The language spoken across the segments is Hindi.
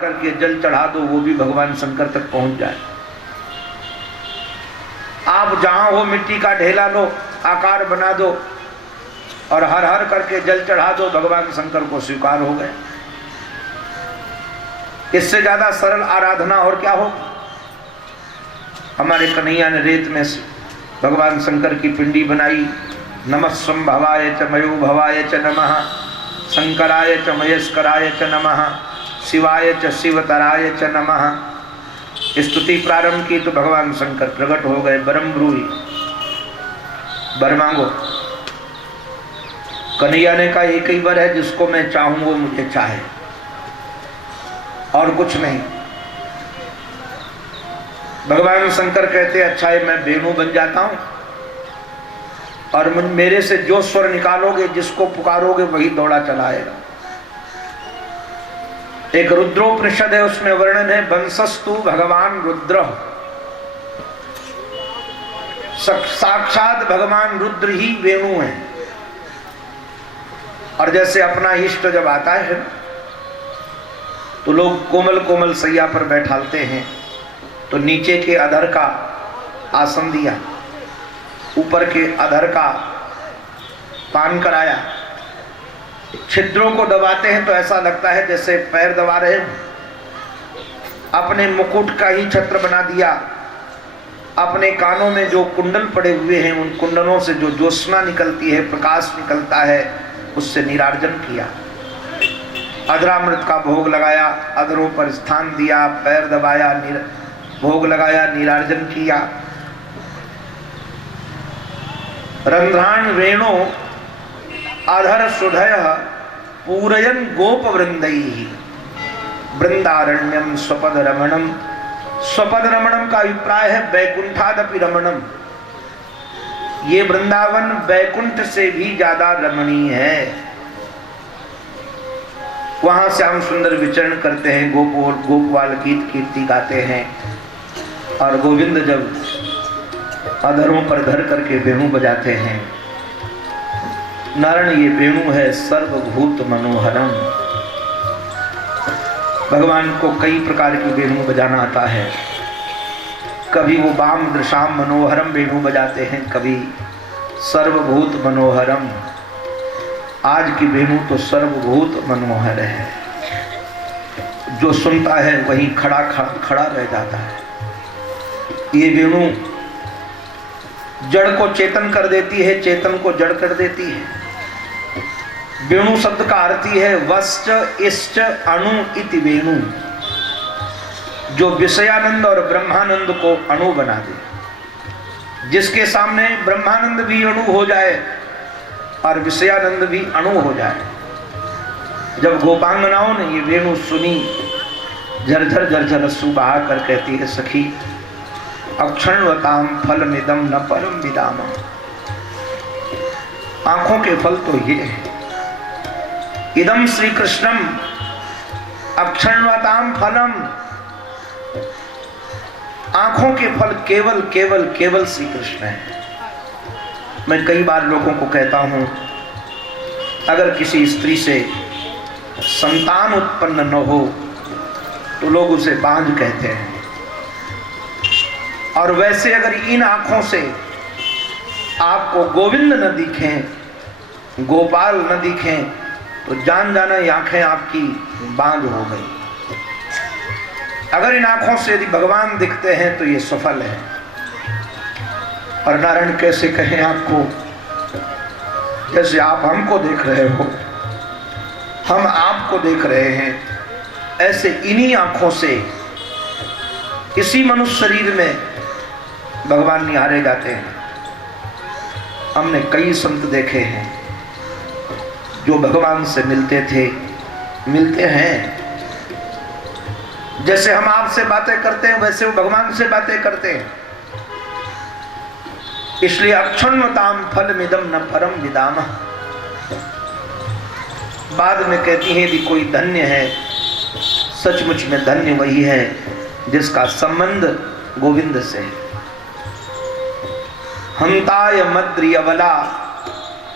करके जल चढ़ा दो, वो भी भगवान शंकर तक पहुंच जाए। आप जहां हो मिट्टी का ढेला लो, आकार बना दो और हर हर करके जल चढ़ा दो, भगवान शंकर को स्वीकार हो गए। इससे ज्यादा सरल आराधना और क्या हो। हमारे कन्हैया ने रेत में भगवान शंकर की पिंडी बनाई। नमः स्वंभवाय च मयो भवाय च नमः, शंकराय च महेश्वराय च नमः, शिवाय च शिवतराय च नमः। स्तुति प्रारंभ की तो भगवान शंकर प्रकट हो गए। बरम ब्रूहि, वर मांगो। कन्हैया ने कहा एक ही वर है, जिसको मैं चाहूं वो मुझे चाहे, और कुछ नहीं। भगवान शंकर कहते अच्छा है मैं वेणु बन जाता हूं और मेरे से जो स्वर निकालोगे, जिसको पुकारोगे वही दौड़ा चलाएगा। एक रुद्रोपनिषद है, उसमें वर्णन है वंशस्तु भगवान रुद्र, साक्षात भगवान रुद्र ही वेणु है। और जैसे अपना इष्ट जब आता है तो लोग कोमल कोमल सैया पर बैठालते हैं, तो नीचे के अधर का आसन दिया, ऊपर के अधर का पान कराया। छिद्रों को दबाते हैं तो ऐसा लगता है जैसे पैर दबा रहे हैं। अपने मुकुट का ही छत्र बना दिया। अपने कानों में जो कुंडल पड़े हुए हैं, उन कुंडलों से जो ज्योत्सना निकलती है, प्रकाश निकलता है, उससे नीराजन किया। अधरामृत का भोग लगाया, अधरों पर स्थान दिया, पैर दबाया, भोग लगाया, नीराजन किया। रंध्रान वेणो अधर सुधय पूरयन गोप वृंदई वृंदारण्यम स्वपद रमणम। स्वपद रमणम का अभिप्राय है वैकुंठादपि रमणम। ये वृंदावन वैकुंठ से भी ज्यादा रमणीय है। वहां श्याम सुंदर विचरण करते हैं, गोप और गोपवाल गीत कीर्ति गाते हैं, और गोविंद जब अधरों पर धर करके वेणु बजाते हैं। नारायण ये वेणु है सर्वभूत मनोहरम। भगवान को कई प्रकार की वेणु बजाना आता है। कभी वो वाम दृशाम मनोहरम वेणु बजाते हैं, कभी सर्वभूत मनोहरम। आज की वेणु तो सर्वभूत मनोहर है। जो सुनता है वही खड़ा खड़ा रह जाता है। ये वेणु जड़ को चेतन कर देती है, चेतन को जड़ कर देती है। वेणु शब्द का अर्थ है वश्च इष्ट अणु इति वेणु, जो विषयानंद और ब्रह्मानंद को अणु बना दे। जिसके सामने ब्रह्मानंद भी अणु हो जाए और विषयानंद भी अणु हो जाए। जब गोपांगनाओं ने ये वेणु सुनी, झरझर झरझर अश्रु बहा कर कहती है सखी अक्षणवताम फलमिदं न परम विदाम। आंखों के फल तो ये है, इदम श्री कृष्णम अक्षणवताम फलम। आंखों के फल केवल केवल केवल श्री कृष्ण है। मैं कई बार लोगों को कहता हूं, अगर किसी स्त्री से संतान उत्पन्न न हो तो लोग उसे बांझ कहते हैं, और वैसे अगर इन आंखों से आपको गोविंद न दिखें, गोपाल न दिखें, तो जान जाना ये आंखें आपकी बांझ हो गई। अगर इन आंखों से यदि भगवान दिखते हैं तो ये सफल है। और नारायण कैसे कहें आपको, जैसे आप हमको देख रहे हो, हम आपको देख रहे हैं, ऐसे इन्हीं आंखों से इसी मनुष्य शरीर में भगवान निहारे जाते हैं। हमने कई संत देखे हैं जो भगवान से मिलते थे, मिलते हैं। जैसे हम आपसे बातें करते हैं वैसे वो भगवान से बातें करते हैं। इसलिए अक्षणवताम फलमिदं न परम विदामः। बाद में कहती हैं यदि कोई धन्य है, सचमुच में धन्य वही है जिसका संबंध गोविंद से है। हंताय मद्रियवला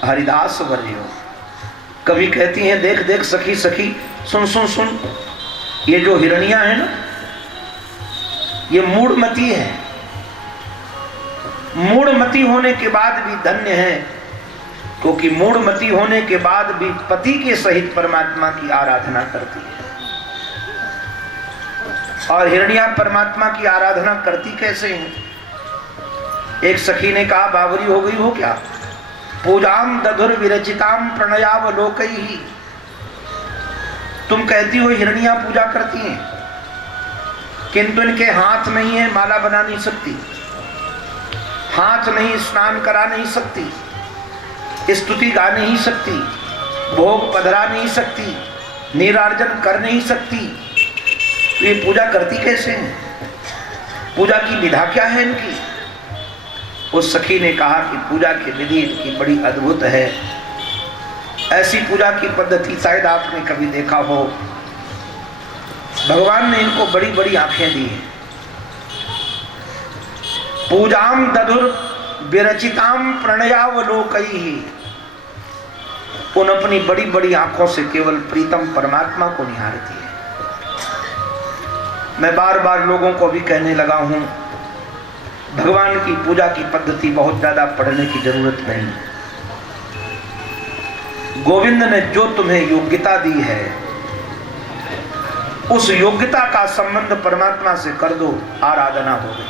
हरिदास वर्यो। कभी कहती हैं देख देख सखी सखी, सुन सुन सुन, ये जो हिरणिया है ना, ये मूढ़मती है। मूढ़मती होने के बाद भी धन्य है, क्योंकि मूढ़मती होने के बाद भी पति के सहित परमात्मा की आराधना करती है। और हिरणिया परमात्मा की आराधना करती कैसे है? एक सखी ने कहा, बावरी हो गई हो क्या? पूजाम दधुर विरचिताम प्रणयावलोकैहि। तुम कहती हो हिरणिया पूजा करती हैं, किंतु इनके हाथ नहीं है, माला बना नहीं सकती, हाथ नहीं, स्नान करा नहीं सकती, स्तुति गा नहीं सकती, भोग पधरा नहीं सकती, नीरार्जन कर नहीं सकती, तो ये पूजा करती कैसे हैं? पूजा की विधा क्या है इनकी? उस सखी ने कहा कि पूजा की विधि इनकी बड़ी अद्भुत है। ऐसी पूजा की पद्धति शायद आपने कभी देखा हो। भगवान ने इनको बड़ी बड़ी आंखें दी हैं। पूजाम दधुर विरचिताम प्रणयावलोकैहि। उन अपनी बड़ी बड़ी आंखों से केवल प्रीतम परमात्मा को निहारती है। मैं बार बार लोगों को भी कहने लगा हूं, भगवान की पूजा की पद्धति बहुत ज्यादा पढ़ने की जरूरत नहीं। गोविंद ने जो तुम्हें योग्यता दी है, उस योग्यता का संबंध परमात्मा से कर दो, आराधना हो गई।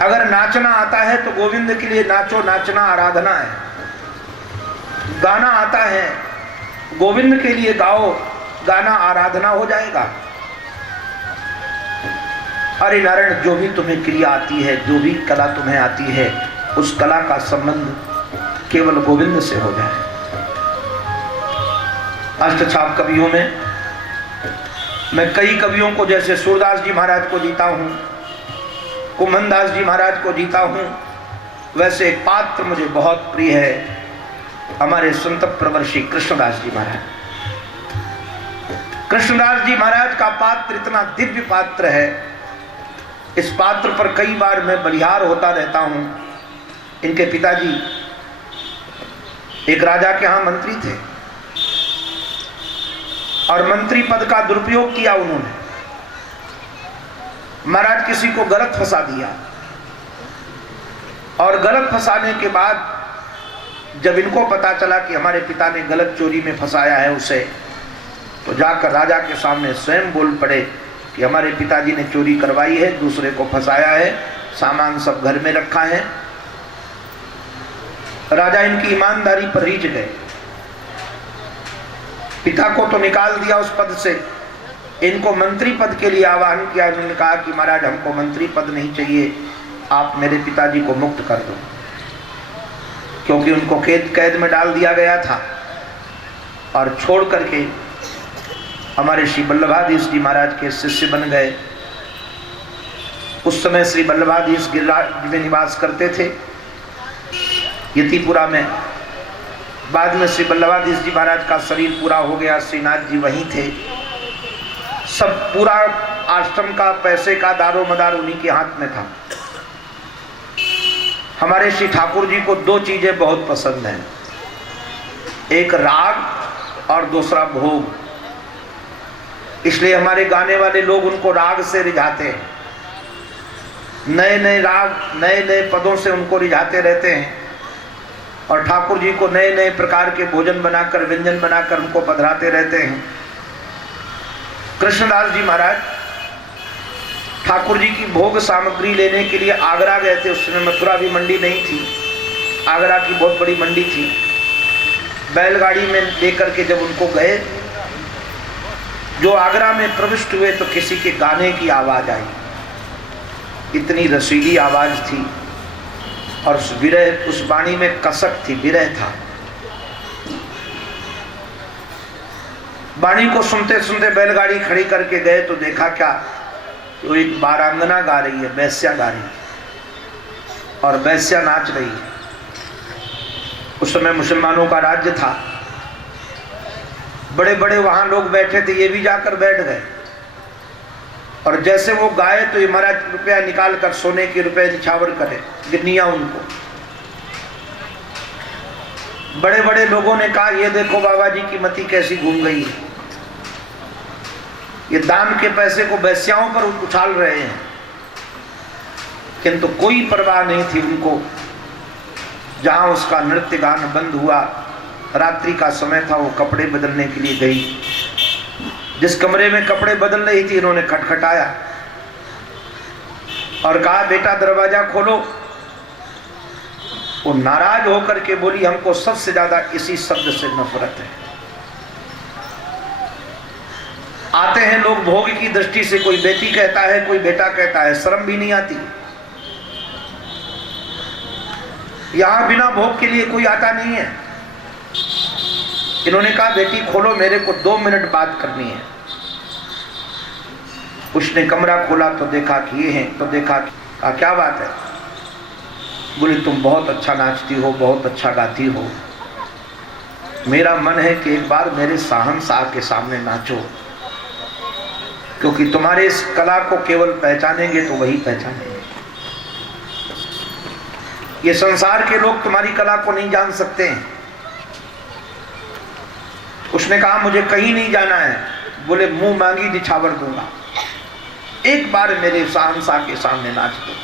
अगर नाचना आता है तो गोविंद के लिए नाचो, नाचना आराधना है। गाना आता है, गोविंद के लिए गाओ, गाना आराधना हो जाएगा। अरे नारायण, जो भी तुम्हें क्रिया आती है, जो भी कला तुम्हें आती है, उस कला का संबंध केवल गोविंद से हो जाए। अष्टछाप कवियों में मैं कई कवियों को, जैसे सूरदास जी महाराज को जीता हूं, कुम्भनदास जी महाराज को जीता हूं, वैसे एक पात्र मुझे बहुत प्रिय है, हमारे संत प्रवर्षी कृष्णदास जी महाराज। कृष्णदास जी महाराज का पात्र इतना दिव्य पात्र है, इस पात्र पर कई बार मैं बलिहार होता रहता हूं। इनके पिताजी एक राजा के यहां मंत्री थे और मंत्री पद का दुरुपयोग किया उन्होंने। महाराज किसी को गलत फंसा दिया और गलत फंसाने के बाद जब इनको पता चला कि हमारे पिता ने गलत चोरी में फंसाया है उसे, तो जाकर राजा के सामने स्वयं बोल पड़े कि हमारे पिताजी ने चोरी करवाई है, दूसरे को फंसाया है, सामान सब घर में रखा है। राजा इनकी ईमानदारी पर रीझ गए। पिता को तो निकाल दिया उस पद से, इनको मंत्री पद के लिए आह्वान किया। उन्होंने कहा कि महाराज, हमको मंत्री पद नहीं चाहिए, आप मेरे पिताजी को मुक्त कर दो, क्योंकि उनको कैद में डाल दिया गया था। और छोड़ करके हमारे श्री बल्लभाधीश जी महाराज के शिष्य बन गए। उस समय श्री बल्लभाधीश गिरिराज में निवास करते थे, यतिपुरा में। बाद में श्री बल्लभाधीश जी महाराज का शरीर पूरा हो गया, श्रीनाथ जी वहीं थे। सब पूरा आश्रम का, पैसे का दारो मदार उन्हीं के हाथ में था। हमारे श्री ठाकुर जी को दो चीजें बहुत पसंद हैं, एक राग और दूसरा भोग। इसलिए हमारे गाने वाले लोग उनको राग से रिझाते हैं, नए नए राग, नए नए पदों से उनको रिझाते रहते हैं। और ठाकुर जी को नए नए प्रकार के भोजन बनाकर, व्यंजन बनाकर उनको पधराते रहते हैं। कृष्णदास जी महाराज ठाकुर जी की भोग सामग्री लेने के लिए आगरा गए थे। उस समय मथुरा भी मंडी नहीं थी, आगरा की बहुत बड़ी मंडी थी। बैलगाड़ी में लेकर के जब उनको गए, जो आगरा में प्रविष्ट हुए तो किसी के गाने की आवाज आई, इतनी रसीली आवाज थी और उस विरह, उस वाणी में कसक थी, विरह था। वाणी को सुनते सुनते बैलगाड़ी खड़ी करके गए तो देखा क्या, तो एक बारांगना गा रही है, वैश्या गा रही है और वैश्या नाच रही है। उस समय मुसलमानों का राज्य था, बड़े बड़े वहां लोग बैठे थे, ये भी जाकर बैठ गए। और जैसे वो गाए तो ये महाराज रुपया निकाल कर सोने के रुपए निछावर करे, गिरनिया उनको। बड़े बड़े लोगों ने कहा, ये देखो बाबा जी की मति कैसी घूम गई है। ये दान के पैसे को वेश्याओं पर उछाल रहे हैं, किंतु कोई परवाह नहीं थी उनको। जहां उसका नृत्य गान बंद हुआ, रात्रि का समय था, वो कपड़े बदलने के लिए गई। जिस कमरे में कपड़े बदल रही थी, इन्होंने खटखटाया और कहा, बेटा दरवाजा खोलो। वो नाराज होकर के बोली, हमको सबसे ज्यादा इसी शब्द से नफरत है। आते हैं लोग भोग की दृष्टि से, कोई बेटी कहता है, कोई बेटा कहता है, शर्म भी नहीं आती। यहां बिना भोग के लिए कोई आता नहीं है। इन्होंने कहा, बेटी खोलो, मेरे को 2 मिनट बात करनी है। उसने कमरा खोला तो देखा कि ये हैं, तो देखा कहा, क्या बात है? बोली, तुम बहुत अच्छा नाचती हो, बहुत अच्छा गाती हो, मेरा मन है कि एक बार मेरे शहंशाह के सामने नाचो, क्योंकि तुम्हारे इस कला को केवल पहचानेंगे तो वही पहचानेंगे। ये संसार के लोग तुम्हारी कला को नहीं जान सकते हैं। उसने कहा, मुझे कहीं नहीं जाना है। बोले, मुंह मांगी निछावर दूंगा, एक बार मेरे शहंशाह के सामने नाच दो।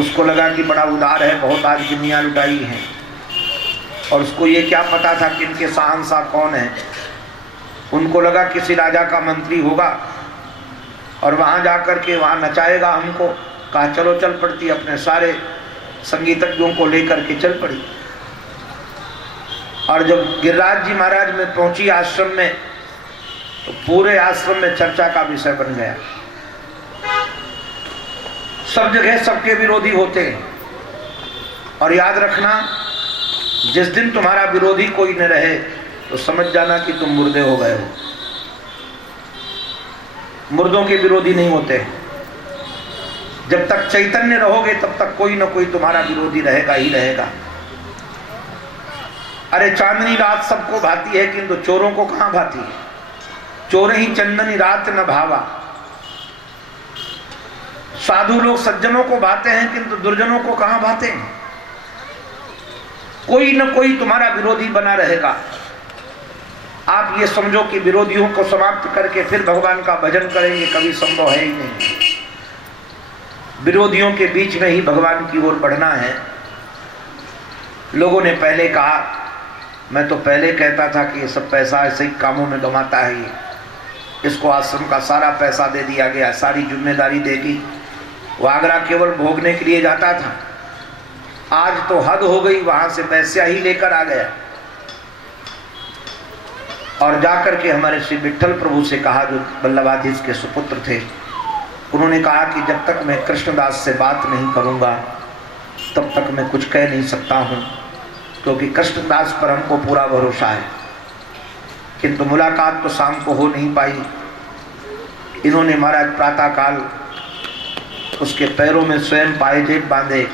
उसको लगा कि बड़ा उदार है, बहुत आज गिन्नियां लुटाई हैं, और उसको ये क्या पता था कि इनके शहंशाह कौन है। उनको लगा किसी राजा का मंत्री होगा और वहां जाकर के वहां नचाएगा हमको। कहा, चलो चल पड़ती, अपने सारे संगीतज्ञों को लेकर के चल पड़ी। और जब गिरिराज जी महाराज में पहुंची आश्रम में, तो पूरे आश्रम में चर्चा का विषय बन गया। सब जगह सबके विरोधी होते हैं, और याद रखना, जिस दिन तुम्हारा विरोधी कोई न रहे तो समझ जाना कि तुम मुर्दे हो गए हो। मुर्दों के विरोधी नहीं होते। जब तक चैतन्य रहोगे तब तक कोई न कोई तुम्हारा विरोधी रहेगा ही रहेगा। अरे चांदनी रात सबको भाती है, किंतु चोरों को कहां भाती है? चोर ही चंदनी रात न भावा। साधु लोग सज्जनों को भाते हैं, किंतु दुर्जनों को कहां भाते हैं? कोई न कोई तुम्हारा विरोधी बना रहेगा। आप ये समझो कि विरोधियों को समाप्त करके फिर भगवान का भजन करेंगे, कभी संभव है ही नहीं। विरोधियों के बीच में ही भगवान की ओर बढ़ना है। लोगों ने पहले कहा, मैं तो पहले कहता था कि ये सब पैसा ऐसे ही कामों में गंवाता है, ये इसको आश्रम का सारा पैसा दे दिया गया, सारी जिम्मेदारी देगी। वो आगरा केवल भोगने के लिए जाता था, आज तो हद हो गई, वहां से पैसा ही लेकर आ गया। और जाकर के हमारे श्री विठल प्रभु से कहा, जो वल्लभाधीश के सुपुत्र थे, उन्होंने कहा कि जब तक मैं कृष्णदास से बात नहीं करूंगा तब तक मैं कुछ कह नहीं सकता हूं, क्योंकि कृष्णदास पर हमको पूरा भरोसा है। किंतु मुलाकात तो शाम को हो नहीं पाई। इन्होंने महाराज प्रातःकाल उसके पैरों में स्वयं पायजेब बांधे,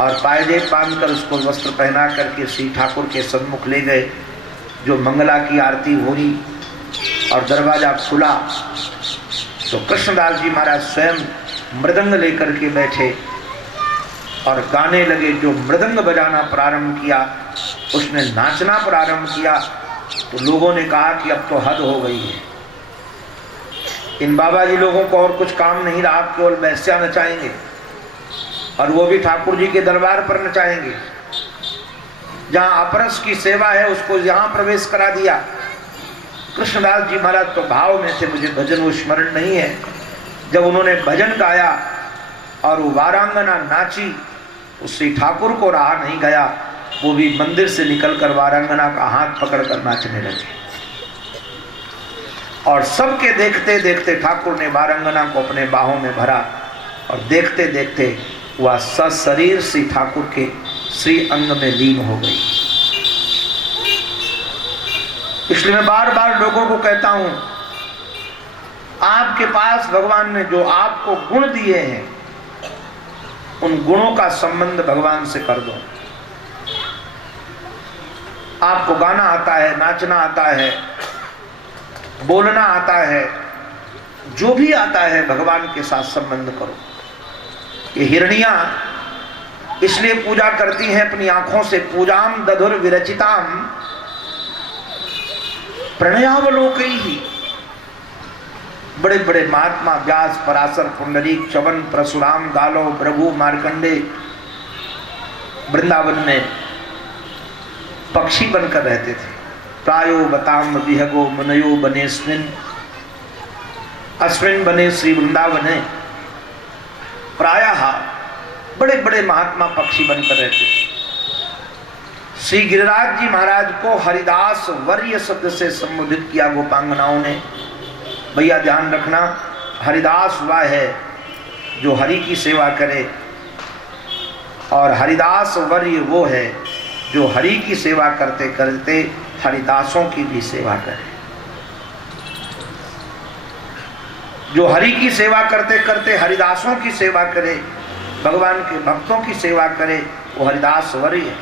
और पायजेब बांधकर उसको वस्त्र पहना करके श्री ठाकुर के सन्मुख ले गए। जो मंगला की आरती हुई और दरवाजा खुला तो कृष्णदास जी महाराज स्वयं मृदंग लेकर के बैठे और गाने लगे। जो मृदंग बजाना प्रारंभ किया, उसने नाचना प्रारंभ किया, तो लोगों ने कहा कि अब तो हद हो गई है। इन बाबा जी लोगों को और कुछ काम नहीं रहा, केवल वैश्या नचाएंगे, और वो भी ठाकुर जी के दरबार पर नचाएंगे। जहां अपरस की सेवा है उसको यहां प्रवेश करा दिया। कृष्णदास जी महाराज तो भाव में थे, मुझे भजन वो स्मरण नहीं है। जब उन्होंने भजन गाया और वो वारांगना नाची, उससे ठाकुर को रहा नहीं गया, वो भी मंदिर से निकलकर वारांगना का हाथ पकड़कर नाचने लगे। और सबके देखते देखते ठाकुर ने वारांगना को अपने बाहों में भरा, और देखते देखते वह सशरीर श्री ठाकुर के श्री अंग में लीन हो गई। इसलिए मैं बार बार लोगों को कहता हूं, आपके पास भगवान ने जो आपको गुण दिए हैं, उन गुणों का संबंध भगवान से कर दो। आपको गाना आता है, नाचना आता है, बोलना आता है, जो भी आता है भगवान के साथ संबंध करो। ये हिरनियां इसलिए पूजा करती हैं अपनी आंखों से, पूजाम दधुर विरचिताम प्रणयावलोकैहि। बड़े बड़े महात्मा व्यास, पराशर, पुंडरीक, च्यवन, परशुराम, गालो, भृगु, मार्कंडे वृंदावन में पक्षी बनकर रहते थे। प्रायो बताम विहगो मनयो बनेस्मिन, अस्मिन बने श्री वृंदावने। प्रायः बड़े बड़े महात्मा पक्षी बनकर रहते थे। श्री गिरिराज जी महाराज को हरिदास वर्य शब्द से संबोधित किया गोपांगनाओं ने। भैया ध्यान रखना, हरिदास वह है जो हरि की सेवा करे, और हरिदास वर्य वो है जो हरि की सेवा करते करते हरिदासों की भी सेवा करे। जो हरि की सेवा करते करते हरिदासों की सेवा करे, भगवान के भक्तों की सेवा करे, वो हरिदास वर्य है।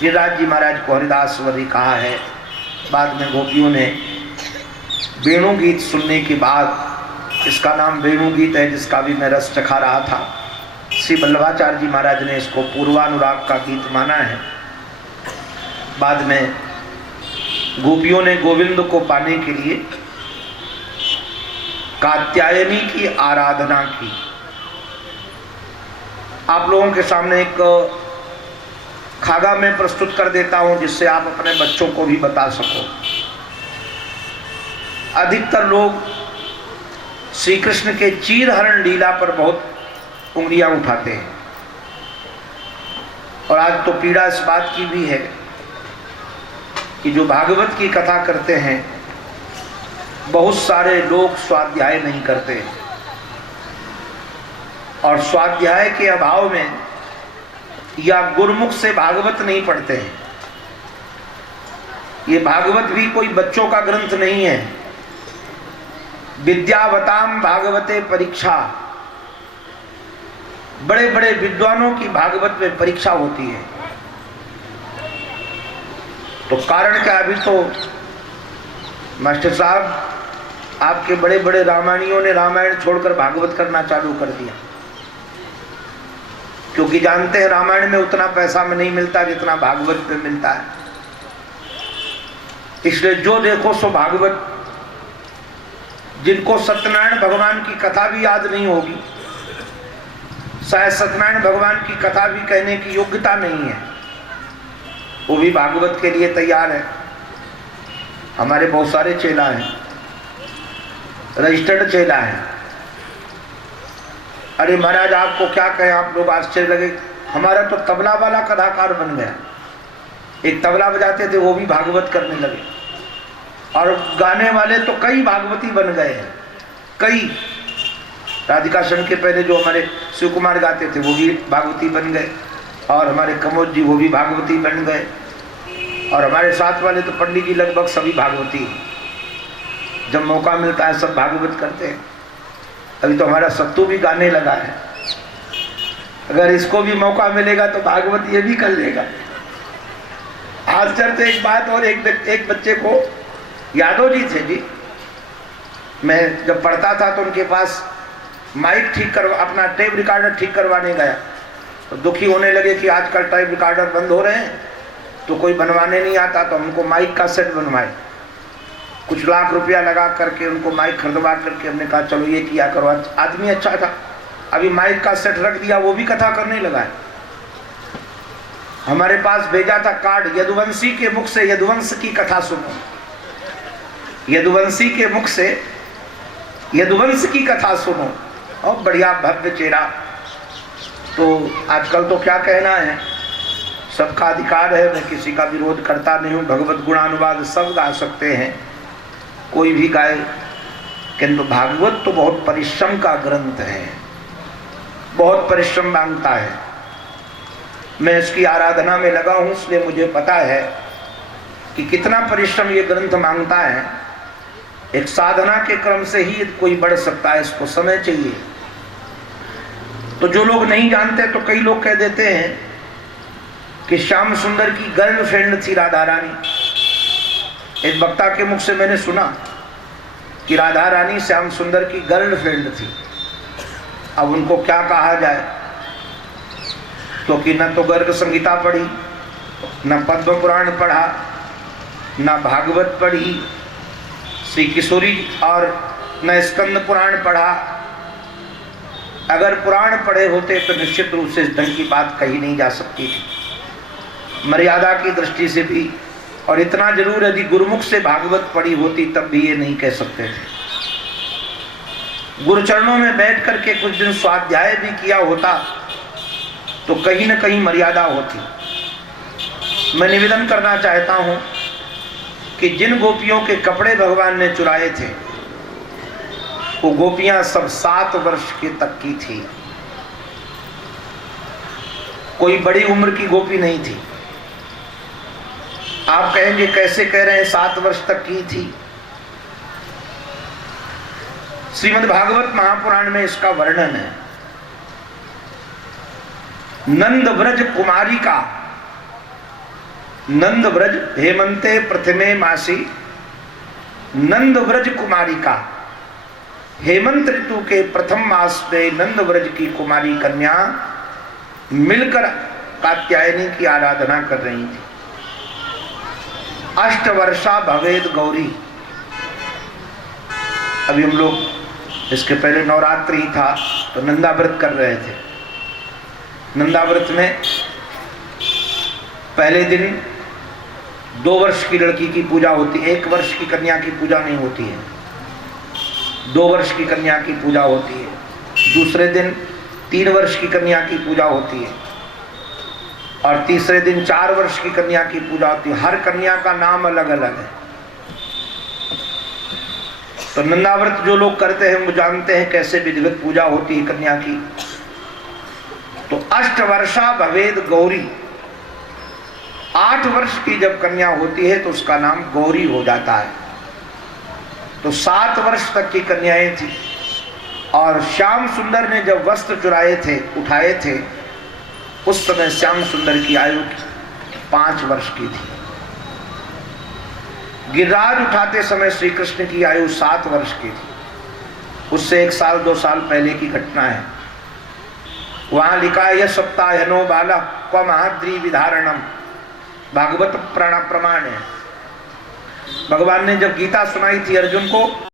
गिरिराज जी महाराज को हरिदास वर्य कहा है। बाद में गोपियों ने वेणु गीत सुनने के बाद, इसका नाम वेणु गीत है जिसका भी मैं रस चखा रहा था, श्री वल्लभाचार्य जी महाराज ने इसको पूर्वानुराग का गीत माना है। बाद में गोपियों ने गोविंद को पाने के लिए कात्यायनी की आराधना की। आप लोगों के सामने एक खागा में प्रस्तुत कर देता हूं जिससे आप अपने बच्चों को भी बता सको। अधिकतर लोग श्री कृष्ण के चीरहरण लीला पर बहुत उंगलियां उठाते हैं, और आज तो पीड़ा इस बात की भी है कि जो भागवत की कथा करते हैं बहुत सारे लोग स्वाध्याय नहीं करते, और स्वाध्याय के अभाव में या गुरुमुख से भागवत नहीं पढ़ते हैं। ये भागवत भी कोई बच्चों का ग्रंथ नहीं है। विद्यावताम भागवते परीक्षा, बड़े बड़े विद्वानों की भागवत में परीक्षा होती है। तो कारण क्या, अभी तो मास्टर साहब आपके बड़े बड़े रामायणियों ने रामायण छोड़कर भागवत करना चालू कर दिया, क्योंकि जानते हैं रामायण में उतना पैसा में नहीं मिलता जितना भागवत में मिलता है। इसलिए जो देखो सो भागवत। जिनको सत्यनारायण भगवान की कथा भी याद नहीं होगी, शायद सत्यनारायण भगवान की कथा भी कहने की योग्यता नहीं है, वो भी भागवत के लिए तैयार है। हमारे बहुत सारे चेला हैं, रजिस्टर्ड चेला हैं। अरे महाराज आपको क्या कहें, आप लोग आश्चर्य लगे, हमारा तो तबला वाला कलाकार बन गया। एक तबला बजाते थे वो भी भागवत करने लगे, और गाने वाले तो कई भागवती बन गए हैं। कई राधिका शन के पहले जो हमारे शिव कुमार गाते थे वो भी भागवती बन गए, और हमारे कमोद जी वो भी भागवती बन गए, और हमारे साथ वाले तो पंडित जी लगभग सभी भागवती। जब मौका मिलता है सब भागवत करते हैं। अभी तो हमारा सत्तू भी गाने लगा है, अगर इसको भी मौका मिलेगा तो भागवत ये भी कर लेगा। आश्चर्य से एक बात और, एक बच्चे को, यादव जी थे जी, मैं जब पढ़ता था तो उनके पास माइक ठीक करवा, अपना टेप रिकॉर्डर ठीक करवाने गया तो दुखी होने लगे कि आजकल टेप रिकॉर्डर बंद हो रहे हैं तो कोई बनवाने नहीं आता, तो उनको माइक का सेट बनवाए। कुछ लाख रुपया लगा करके उनको माइक खरीदवा करके हमने कहा चलो ये किया करो। आदमी अच्छा था, अभी माइक का सेट रख दिया, वो भी कथा करने लगा है। हमारे पास भेजा था कार्ड, यदुवंशी के मुख से यदुवंश की कथा सुनो। यदुवंशी के मुख से यदुवंश की कथा सुनो, और बढ़िया भव्य चेहरा। तो आजकल तो क्या कहना है, सबका अधिकार है, मैं किसी का विरोध करता नहीं हूँ। भगवत गुणानुवाद सब गा सकते हैं, कोई भी गाए, किंतु भागवत तो बहुत परिश्रम का ग्रंथ है, बहुत परिश्रम मांगता है। मैं इसकी आराधना में लगा हूँ, इसलिए मुझे पता है कि कितना परिश्रम ये ग्रंथ मांगता है। एक साधना के क्रम से ही कोई बढ़ सकता है, इसको समय चाहिए। तो जो लोग नहीं जानते तो कई लोग कह देते हैं कि श्याम सुंदर की गर्लफ्रेंड थी राधा रानी। एक वक्ता के मुख से मैंने सुना कि राधा रानी श्याम सुंदर की गर्लफ्रेंड थी। अब उनको क्या कहा जाए, क्योंकि न तो गर्ग संगीता पढ़ी, न पद्म पुराण पढ़ा, न भागवत पढ़ी। श्री किशोरी और न स्कंद पुराण पढ़ा। अगर पुराण पढ़े होते तो निश्चित रूप से इस ढंग की बात कही नहीं जा सकती थी, मर्यादा की दृष्टि से भी। और इतना जरूर यदि गुरुमुख से भागवत पढ़ी होती तब भी ये नहीं कह सकते थे। गुरुचरणों में बैठ करके कुछ दिन स्वाध्याय भी किया होता तो कहीं न कहीं मर्यादा होती। मैं निवेदन करना चाहता हूं कि जिन गोपियों के कपड़े भगवान ने चुराए थे वो गोपियां सब 7 वर्ष के तक की थी। कोई बड़ी उम्र की गोपी नहीं थी। आप कहेंगे कैसे कह रहे हैं 7 वर्ष तक की थी? श्रीमद् भागवत महापुराण में इसका वर्णन है। नंद व्रज कुमारी का, नंद व्रज हेमंते प्रथमे मासी, नंद व्रज कुमारी का, हेमंत ऋतु के प्रथम मास में नंद व्रज की कुमारी कन्या मिलकर कात्यायनी की आराधना कर रही थी। 8 वर्षा भवेद गौरी। अभी हम लोग इसके पहले नवरात्रि ही था तो नंदा व्रत कर रहे थे। नंदा व्रत में पहले दिन 2 वर्ष की लड़की की पूजा होती है, 1 वर्ष की कन्या की पूजा नहीं होती है। 2 वर्ष की कन्या की पूजा होती है। दूसरे दिन 3 वर्ष की कन्या की पूजा होती है और तीसरे दिन 4 वर्ष की कन्या की पूजा होती है। हर कन्या का नाम अलग अलग है। तो नंदाव्रत जो लोग करते हैं वो जानते हैं कैसे विधिवत पूजा होती है कन्या की। तो 8 वर्षा भवेद गौरी, 8 वर्ष की जब कन्या होती है तो उसका नाम गौरी हो जाता है। तो 7 वर्ष तक की कन्याएं थी। और श्याम सुंदर ने जब वस्त्र चुराए थे, उठाए थे, उस समय श्याम सुंदर की आयु 5 वर्ष की थी। गिरिराज उठाते समय श्री कृष्ण की आयु 7 वर्ष की थी। उससे 1 साल 2 साल पहले की घटना है। वहां लिखा है, यह सप्ताहनो बाला क्व महाद्री विधारणम। भागवत प्रमाण है। भगवान ने जब गीता सुनाई थी अर्जुन को